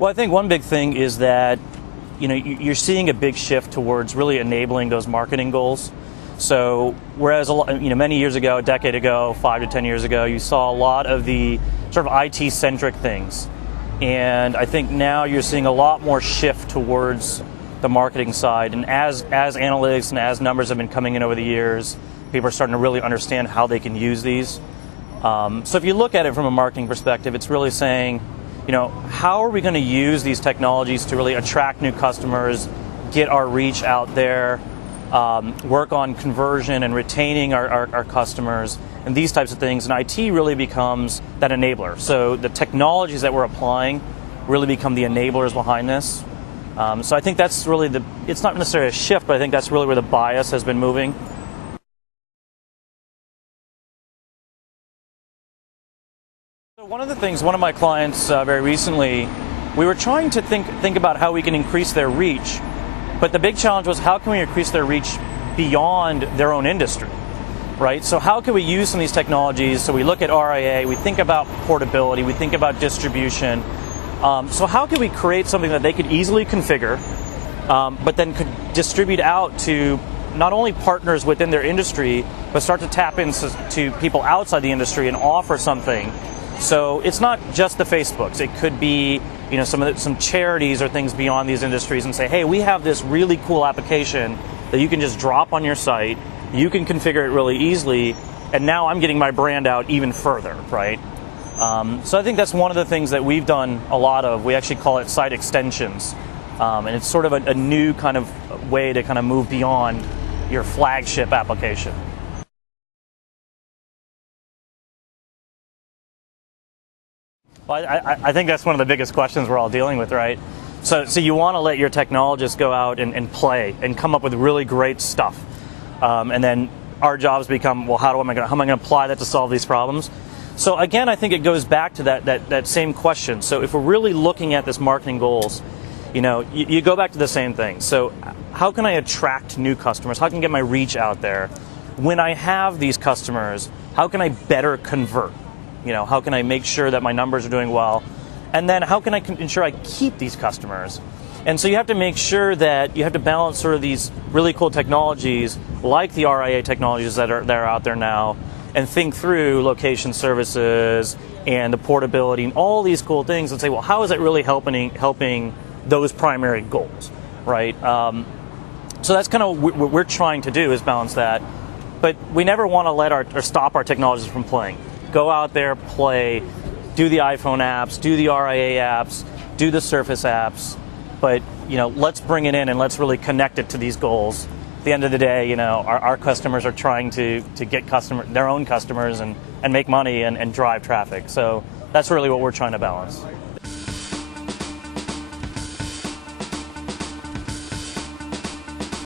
Well, I think one big thing is that you're seeing a big shift towards really enabling those marketing goals. So whereas many years ago, a decade ago, 5 to 10 years ago, you saw a lot of the sort of IT-centric things. And I think now you're seeing a lot more shift towards the marketing side. And as analytics and as numbers have been coming in over the years, people are starting to really understand how they can use these. So if you look at it from a marketing perspective, it's really saying, how are we going to use these technologies to really attract new customers, get our reach out there, work on conversion and retaining our customers, and these types of things. And IT really becomes that enabler. So the technologies that we're applying really become the enablers behind this. So I think that's really it's not necessarily a shift, but I think that's really where the bias has been moving. So one of my clients very recently, we were trying to think about how we can increase their reach, but the big challenge was how can we increase their reach beyond their own industry, right? So how can we use some of these technologies? So we look at RIA, we think about portability, we think about distribution. So how can we create something that they could easily configure, but then could distribute out to not only partners within their industry, but start to tap into people outside the industry and offer something. So it's not just the Facebooks. It could be some charities or things beyond these industries, and say, hey, we have this really cool application that you can just drop on your site. You can configure it really easily, and now I'm getting my brand out even further, right? So I think that's one of the things that we've done a lot of. We actually call it site extensions, and it's sort of a new kind of way to kind of move beyond your flagship application. Well, I think that's one of the biggest questions we're all dealing with, right? So you want to let your technologists go out and play and come up with really great stuff. And then our jobs become, well, how am I going to apply that to solve these problems? So again, I think it goes back to that same question. So if we're really looking at this marketing goals, you go back to the same thing. So how can I attract new customers? How can I get my reach out there? When I have these customers, how can I better convert? How can I make sure that my numbers are doing well? And then how can I ensure I keep these customers? And so you have to make sure that you have to balance sort of these really cool technologies like the RIA technologies that are out there now, and think through location services and the portability and all these cool things and say, well, how is it really helping those primary goals, right? So that's kind of what we're trying to do, is balance that. But we never want to let or stop our technologists from playing. Go out there, play, do the iPhone apps, do the RIA apps, do the Surface apps, but let's bring it in and let's really connect it to these goals. At the end of the day, our customers are trying to get their own customers and make money and drive traffic. So that's really what we're trying to balance.